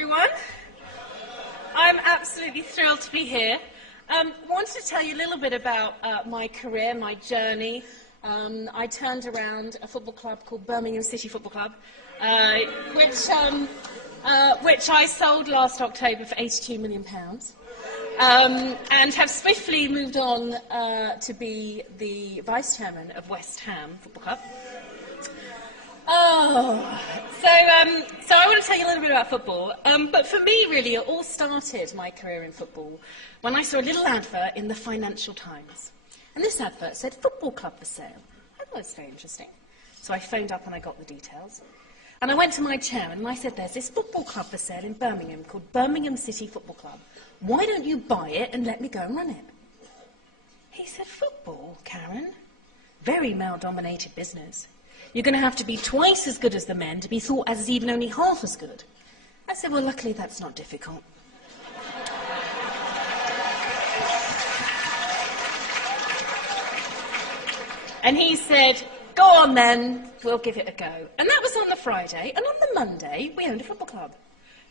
everyone. I'm absolutely thrilled to be here. Wanted to tell you a little bit about my career, my journey. I turned around a football club called Birmingham City Football Club, which I sold last October for £82 million, and have swiftly moved on to be the vice chairman of West Ham Football Club. So I want to tell you a little bit about football. But for me, really, it all started my career in football when I saw a little advert in the Financial Times. And this advert said, "Football club for sale." I thought it was very interesting. So I phoned up and I got the details. And I went to my chairman and I said, "There's this football club for sale in Birmingham called Birmingham City Football Club. Why don't you buy it and let me go and run it?" He said, "Football, Karren? Very male-dominated business. You're going to have to be twice as good as the men to be thought as even only half as good." I said, "Well, luckily that's not difficult." And he said, "Go on then, we'll give it a go." And that was on the Friday, and on the Monday we owned a football club.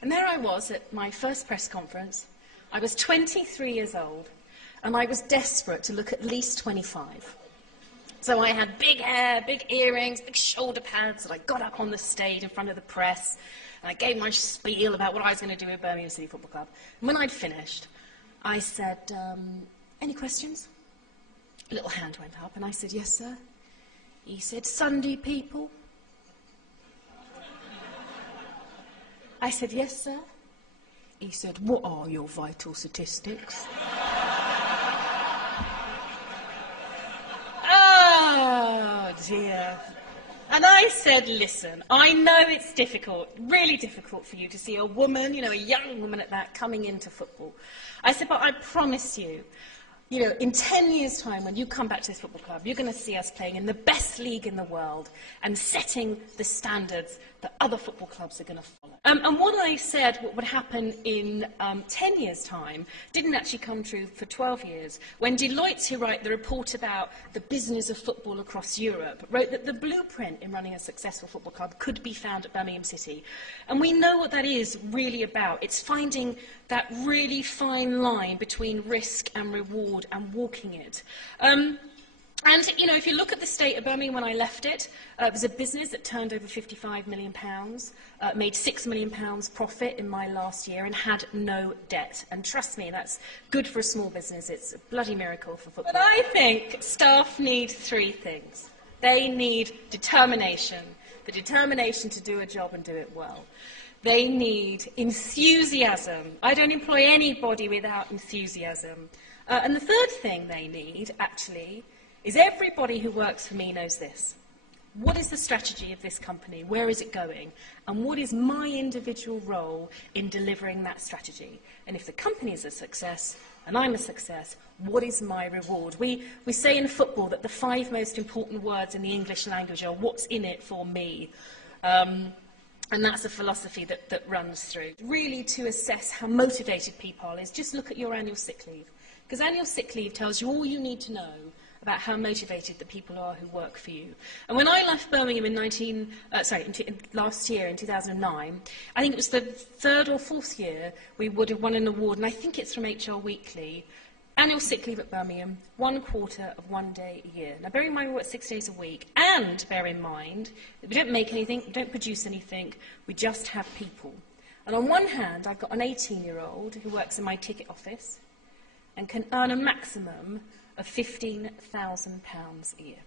And there I was at my first press conference. I was 23 years old, and I was desperate to look at least 25. So I had big hair, big earrings, big shoulder pads, and I got up on the stage in front of the press, and I gave my spiel about what I was going to do at Birmingham City Football Club. And when I'd finished, I said, "Any questions?" A little hand went up, and I said, "Yes, sir." He said, "Sunday people?" I said, "Yes, sir." He said, "What are your vital statistics?" Oh, dear. And I said, "Listen, I know it's difficult, really difficult for you to see a woman, a young woman at that, coming into football." I said, "But I promise you, in 10 years' time, when you come back to this football club, you're going to see us playing in the best league in the world and setting the standards that other football clubs are going to follow." And what I said, what would happen in 10 years' time, didn't actually come true for 12 years, when Deloitte, who write the report about the business of football across Europe, wrote that the blueprint in running a successful football club could be found at Birmingham City. And we know what that is really about. It's finding that really fine line between risk and reward and walking it. And, if you look at the state of Birmingham when I left it, it was a business that turned over £55 million, made £6 million profit in my last year and had no debt. And trust me, that's good for a small business. It's a bloody miracle for football. But I think staff need three things. They need determination, the determination to do a job and do it well. They need enthusiasm. I don't employ anybody without enthusiasm. And the third thing they need, actually, is everybody who works for me knows this. What is the strategy of this company? Where is it going? And what is my individual role in delivering that strategy? And if the company is a success and I'm a success, what is my reward? We say in football that the 5 most important words in the English language are "what's in it for me?" And that's a philosophy that runs through. Really, to assess how motivated people are is just look at your annual sick leave. Because annual sick leave tells you all you need to know about how motivated the people are who work for you. And when I left Birmingham last year, in 2009, I think it was the 3rd or 4th year we would have won an award, and I think it's from HR Weekly. Annual sick leave at Birmingham, 1/4 of 1 day a year. Now, bear in mind we work 6 days a week, and bear in mind that we don't make anything, we don't produce anything, we just have people. And on one hand, I've got an 18-year-old who works in my ticket office and can earn a maximum of £15,000 a year.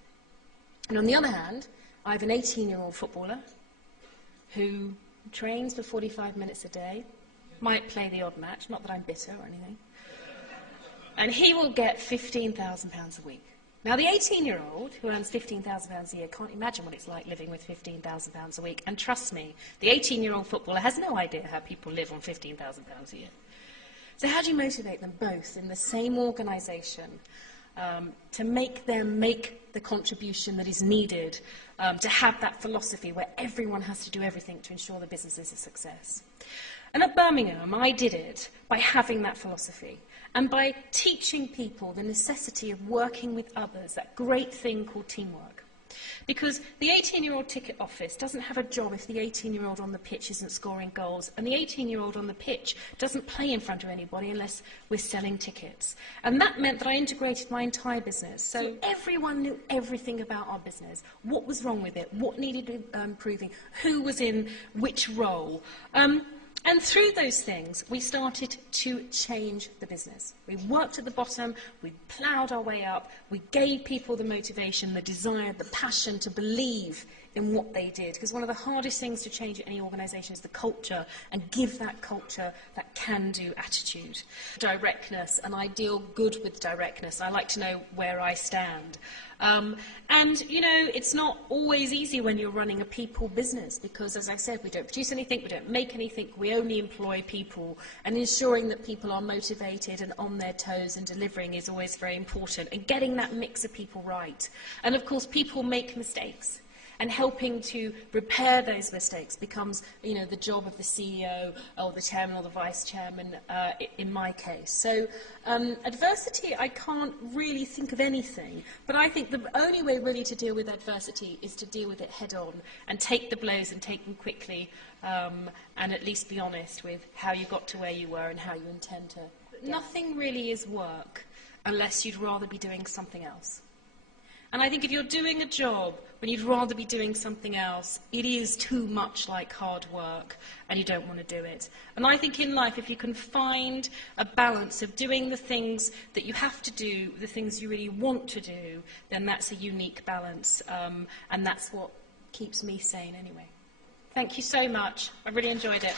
And on the other hand, I have an 18-year-old footballer who trains for 45 minutes a day, might play the odd match, not that I'm bitter or anything, and he will get £15,000 a week. Now, the 18-year-old who earns £15,000 a year can't imagine what it's like living with £15,000 a week, and trust me, the 18-year-old footballer has no idea how people live on £15,000 a year. So how do you motivate them both in the same organisation to make them make the contribution that is needed to have that philosophy where everyone has to do everything to ensure the business is a success? And at Birmingham, I did it by having that philosophy and by teaching people the necessity of working with others, that great thing called teamwork. Because the 18-year-old ticket office doesn't have a job if the 18-year-old on the pitch isn't scoring goals, and the 18-year-old on the pitch doesn't play in front of anybody unless we're selling tickets. And that meant that I integrated my entire business. So everyone knew everything about our business, what was wrong with it, what needed improving, who was in which role. And through those things, we started to change the business. We worked at the bottom, we ploughed our way up, we gave people the motivation, the desire, the passion to believe in what they did. Because one of the hardest things to change at any organisation is the culture, and give that culture that can-do attitude. Directness, and I deal good with directness. I like to know where I stand. And, you know, it's not always easy when you're running a people business because, as I said, we don't produce anything, we don't make anything, we only employ people. And ensuring that people are motivated and on their toes and delivering is always very important. And getting that mix of people right. And, of course, people make mistakes. And helping to repair those mistakes becomes, you know, the job of the CEO or the chairman or the vice chairman in my case. So adversity, I can't really think of anything, but I think the only way really to deal with adversity is to deal with it head on and take the blows and take them quickly and at least be honest with how you got to where you were and how you intend to. Nothing really is work unless you'd rather be doing something else. And I think if you're doing a job when you'd rather be doing something else, it is too much like hard work and you don't want to do it. And I think in life, if you can find a balance of doing the things that you have to do, the things you really want to do, then that's a unique balance. And that's what keeps me sane anyway. Thank you so much. I really enjoyed it.